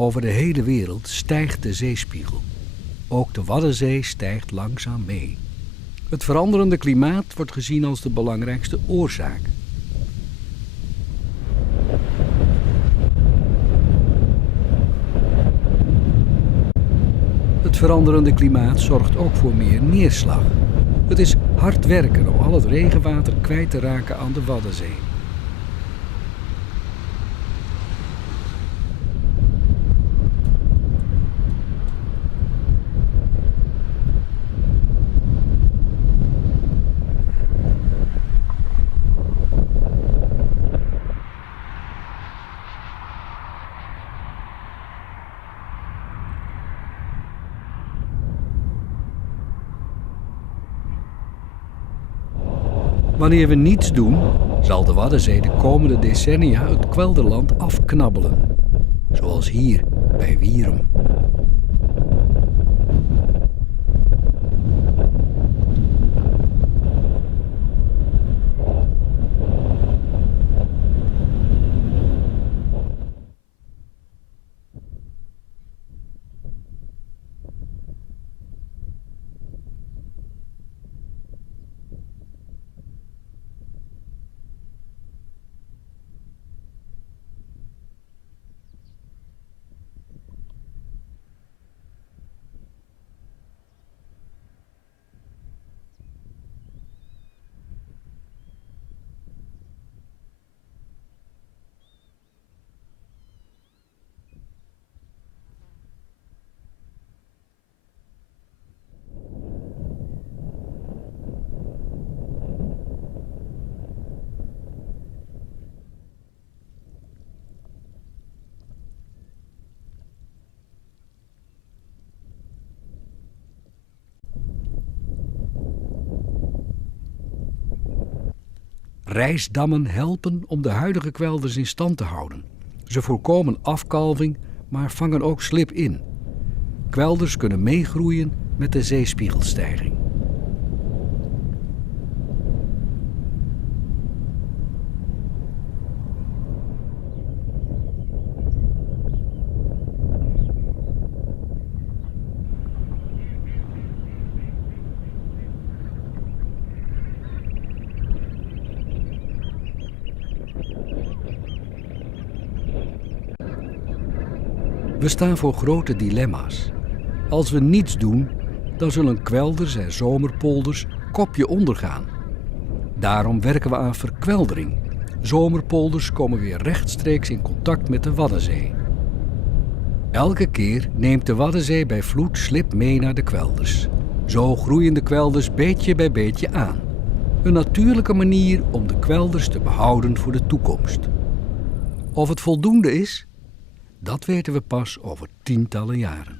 Over de hele wereld stijgt de zeespiegel. Ook de Waddenzee stijgt langzaam mee. Het veranderende klimaat wordt gezien als de belangrijkste oorzaak. Het veranderende klimaat zorgt ook voor meer neerslag. Het is hard werken om al het regenwater kwijt te raken aan de Waddenzee. Wanneer we niets doen, zal de Waddenzee de komende decennia het kwelderland afknabbelen. Zoals hier bij Wierum. Rijsdammen helpen om de huidige kwelders in stand te houden. Ze voorkomen afkalving, maar vangen ook slib in. Kwelders kunnen meegroeien met de zeespiegelstijging. We staan voor grote dilemma's. Als we niets doen, dan zullen kwelders en zomerpolders kopje ondergaan. Daarom werken we aan verkweldering. Zomerpolders komen weer rechtstreeks in contact met de Waddenzee. Elke keer neemt de Waddenzee bij vloed slib mee naar de kwelders. Zo groeien de kwelders beetje bij beetje aan. Een natuurlijke manier om de kwelders te behouden voor de toekomst. Of het voldoende is? Dat weten we pas over tientallen jaren.